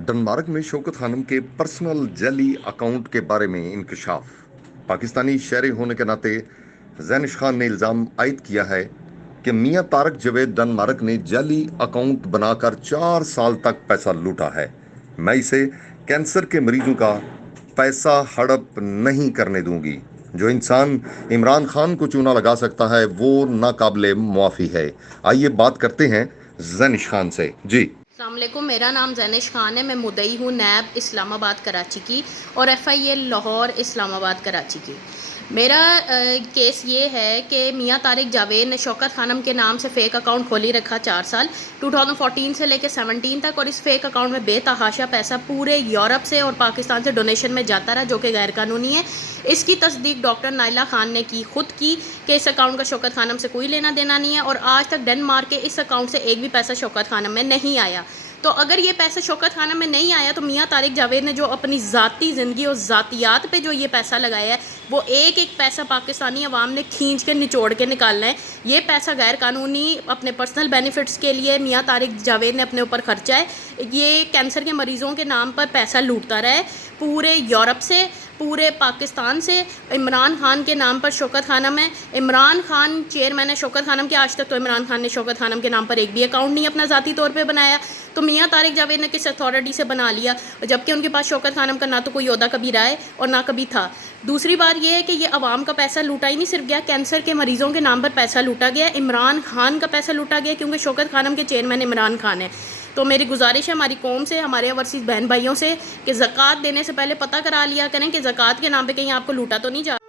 Denmark में शौकत खानम के personal जैली account के बारे में इंकशाफ। पाकिस्तानी शहरी होने के नाते जैनिश खान ने इल्ज़ाम आयद किया है कि मियां तारक जवेद डेनमार्क ने जाली अकाउंट बनाकर 4 साल तक पैसा लूटा है। मैं इसे कैंसर के मरीजों का पैसा हड़प नहीं करने दूंगी। जो इंसान इमरान खान को चूना लगा सकता है वो नाकाबिले मुआफ़ी है। आइए बात करते हैं जैनिश खान से। जी अस्सलामुअलैकुम, मेरा नाम जैनिश खान है। मैं मुद्दई हूँ नैब इस्लामाबाद कराची की और FIA लाहौर इस्लामाबाद कराची की। मेरा केस ये है कि मियां तारिक जावेद ने शौकत खानम के नाम से फ़ेक अकाउंट खोली रखा 4 साल 2014 से लेकर 17 तक, और इस फ़ेक अकाउंट में बेतहाशा पैसा पूरे यूरोप से और पाकिस्तान से डोनेशन में जाता रहा, जो कि गैर कानूनी है। इसकी तस्दीक डॉक्टर नाइला खान ने खुद की कि इस अकाउंट का शौकत खानम से कोई लेना देना नहीं है, और आज तक डेनमार्क के इस अकाउंट से एक भी पैसा शौकत खानम में नहीं आया। तो अगर ये पैसा शौकत खानम में नहीं आया तो मियां तारिक जावेद ने जो अपनी ज़ाती ज़िंदगी और ज़ातियात पे जो ये पैसा लगाया है, वो एक एक पैसा पाकिस्तानी अवाम ने खींच के निचोड़ के निकालना है। ये पैसा गैर कानूनी अपने पर्सनल बेनिफिट्स के लिए मियां तारिक जावेद ने अपने ऊपर खर्चा है। ये कैंसर के मरीज़ों के नाम पर पैसा लूटता रहा है पूरे यूरोप से, पूरे पाकिस्तान से। इमरान खान के नाम पर शौकत खानम है। इमरान खान चेयरमैन है शौकत खानम के। आज तक तो इमरान खान ने शौकत खानम के नाम पर एक भी अकाउंट नहीं अपना ज़ाती तौर पे बनाया। तो मियां तारिक जावेद ने किस अथॉरिटी से बना लिया, जबकि उनके पास शौकत खानम का ना तो कोई ओहदा कभी रहा है और ना कभी था। दूसरी बात यह है कि ये अवाम का पैसा लूटा ही नहीं सिर्फ गया, कैंसर के मरीज़ों के नाम पर पैसा लूटा गया, इमरान खान का पैसा लूटा गया, क्योंकि शौकत खानम के चेयरमैन इमरान खान है। तो मेरी गुजारिश है हमारी कौम से, हमारे ओवरसीज़ बहन भाइयों से, कि ज़कात देने से पहले पता करा लिया करें कि ज़कात के नाम पे कहीं आपको लूटा तो नहीं जा